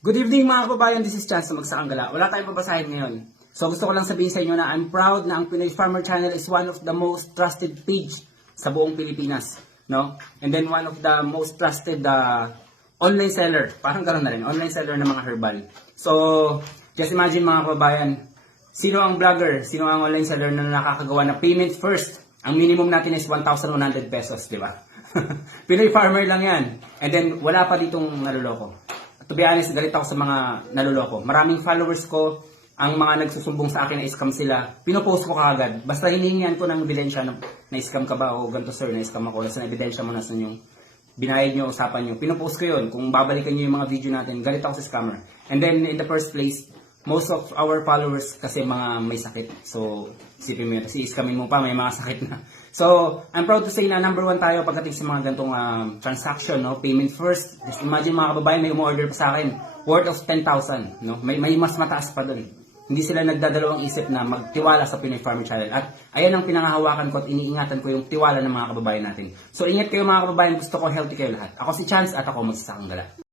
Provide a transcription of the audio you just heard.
Good evening mga kababayan, this is Chance na Magsakanggala. Wala tayong babasahin ngayon. So gusto ko lang sabihin sa inyo na I'm proud na ang Pinoy Farmer Channel is one of the most trusted page sa buong Pilipinas. No? And then one of the most trusted online seller. Parang gano'n na rin, online seller ng mga herbal. So just imagine mga kababayan, sino ang vlogger, sino ang online seller na nakakagawa na payment first? Ang minimum natin is 1,100 pesos, di ba? Pinoy Farmer lang yan. And then wala pa ditong naluloko. To be honest, galit ako sa mga naluloko. Maraming followers ko, ang mga nagsusumbong sa akin na scam sila, pinopost ko kaagad. Basta hinihingihan ko ng ebidensya na scam ka ba o ganito sir, na scam ako. Nasa ebidensya mo, nasa yung binayad nyo, usapan nyo. Pinopost ko yun. Kung babalikan nyo yung mga video natin, galit ako sa scammer. And then in the first place, most of our followers kasi mga may sakit. So, isipin mo yun. Kasi iskamin mo pa, may mga sakit na. So, I'm proud to say na number 1 tayo pagdating sa mga gantong transaction, no? Payment first. Just imagine mga kababayan, may umorder pa sa akin. Worth of 10,000, no? May mas mataas pa dun. Hindi sila nagdadalawang isip na magtiwala sa Pinoy Farmer Channel. At ayan ang pinangahawakan ko at iniingatan ko yung tiwala ng mga kababayan natin. So, ingat kayo mga kababayan. Gusto ko healthy kayo lahat. Ako si Chance at ako Magsakanggala.